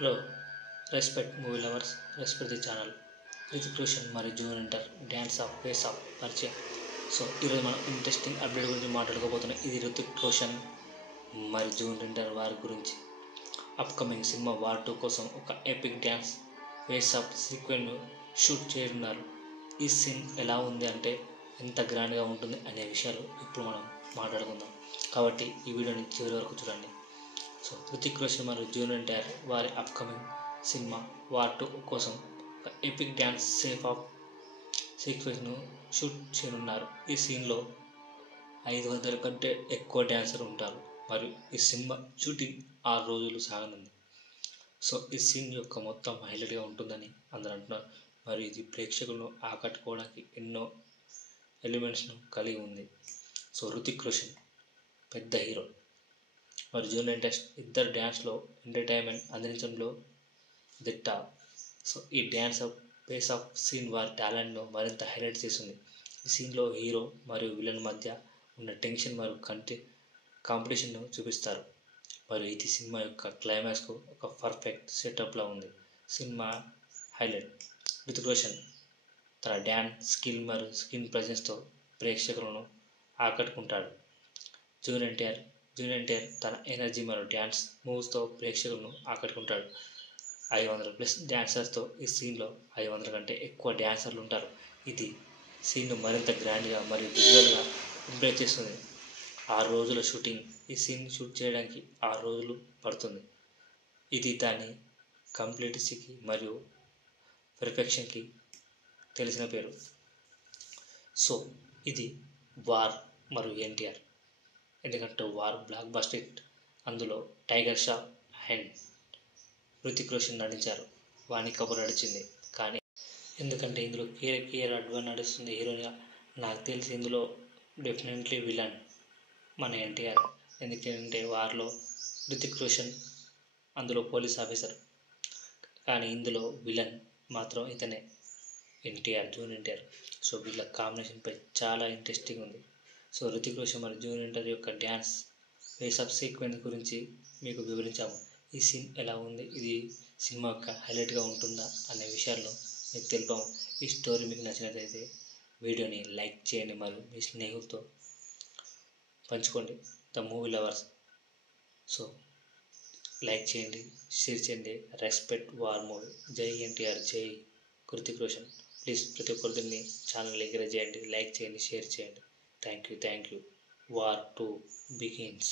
Hello, respect movie lovers, respect the channel. Hrithik Roshan మరియు junior NTR dance off face off పరిచయం. So ఈరోజు మనం interesting update గురించి మాట్లాడుకోబోతున్నాం. ఇది రితిక్ రోషన్ మరియు జూనియర్ ఎన్టీఆర్ వారి గురించి. అప్కమింగ్ సినిమా వార్ 2 కోసం ఒక ఎపిక్ డ్యాన్స్ ఫేస్ ఆఫ్ సీక్వెన్స్ను షూట్ చేయనున్నారు. ఈ సీన్ ఎలా ఉంది అంటే ఎంత గ్రాండ్గా ఉంటుంది అనే విషయాలు ఇప్పుడు మనం మాట్లాడుకుందాం. కాబట్టి ఈ వీడియోని చివరి వరకు చూడండి. సో రితిక్ రోషన్ మరియు జూనియర్ ఎన్టీఆర్ వారి అప్కమింగ్ సినిమా వార్ 2 కోసం ఒక ఎపిక్ డ్యాన్స్ సేఫ్ ఆఫ్ సీక్వెన్స్ను షూట్ చేయనున్నారు. ఈ సీన్లో 500 కంటే ఎక్కువ డ్యాన్సర్లు ఉంటారు మరియు ఈ సినిమా షూటింగ్ 6 రోజులు సాగనుంది. సో ఈ సీన్ యొక్క మొత్తం హైలైట్గా ఉంటుందని అందరూ అంటున్నారు. మరియు ఇది ప్రేక్షకులను ఆకట్టుకోవడానికి ఎన్నో ఎలిమెంట్స్ను కలిగి ఉంది. సో రితిక్ రోషన్ పెద్ద హీరో మరియు జూనియర్ ఎన్టీఆర్ ఇద్దరు డ్యాన్స్లో ఎంటర్టైన్మెంట్ అందించడంలో దిట్ట. సో ఈ dance off face off scene వారి టాలెంట్ను మరింత హైలైట్ చేస్తుంది. ఈ సీన్లో హీరో మరియు విలన్ మధ్య ఉన్న టెన్షన్ మరియు కాంపిటీషన్ను చూపిస్తారు. మరియు ఇది సినిమా యొక్క క్లైమాక్స్కు ఒక పర్ఫెక్ట్ సెటప్లా ఉంది. సినిమా హైలైట్: రితిక్ రోషన్ తన డ్యాన్స్ స్కిల్ మరియు స్క్రీన్ ప్రెజెన్స్తో ప్రేక్షకులను ఆకట్టుకుంటాడు. జూనియర్ ఎన్టీఆర్ తన ఎనర్జీ మరియు డ్యాన్స్ మూవ్స్తో ప్రేక్షకులను ఆకట్టుకుంటాడు. 500+ డ్యాన్సర్స్తో ఈ సీన్లో 500 కంటే ఎక్కువ డ్యాన్సర్లు ఉంటారు. ఇది సీన్ను మరింత గ్రాండ్గా మరియు విజువల్గా ఇంప్రెస్ చేస్తుంది. 6 రోజుల షూటింగ్. ఈ సీన్ షూట్ చేయడానికి 6 రోజులు పడుతుంది. ఇది దాని కంప్లీసిటీకి మరియు పర్ఫెక్షన్కి తెలిసిన పేరు. సో ఇది వార్ మరియు ఎన్టీఆర్, ఎందుకంటే వార్ బ్లాక్ బస్టర్ హిట్. అందులో టైగర్ షాఫ్ అండ్ రితిక్ రోషన్ నటించారు. వాణి కపూర్ నడిచింది. కానీ ఎందుకంటే ఇందులో కేఆర్ అడ్వాన్ నడుస్తుంది హీరోయిన్గా. నాకు తెలిసి ఇందులో డెఫినెట్లీ విలన్ మన ఎన్టీఆర్. ఎందుకంటే వార్లో రితిక్ రోషన్ అందులో పోలీస్ ఆఫీసర్, కానీ ఇందులో విలన్ మాత్రం ఇతనే, జూనియర్ ఎన్టీఆర్. సో వీళ్ళ కాంబినేషన్పై చాలా ఇంట్రెస్టింగ్ ఉంది. సో రితిక్ రోషన్ మరియు జూనియర్ ఎన్టీఆర్ యొక్క డ్యాన్స్ ఫేస్ ఆఫ్ సీక్వెన్స్ గురించి మీకు వివరించాము. ఈ సీన్ ఎలా ఉంది, ఇది సినిమా యొక్క హైలైట్గా ఉంటుందా అనే విషయాలను మీకు తెలిపాము. ఈ స్టోరీ మీకు నచ్చినట్లయితే వీడియోని లైక్ చేయండి మరియు మీ స్నేహితులతో పంచుకోండి. The movie lovers. So like చేయండి, షేర్ చేయండి. Respect war movie. జై ఎన్టీఆర్, జై రితిక్ రోషన్. ప్లీజ్ ప్రతి ఒక్కరు దీన్ని ఛానల్ ఎంకరేజ్ చేయండి, లైక్ చేయండి, షేర్ చేయండి. Thank you. War 2 begins.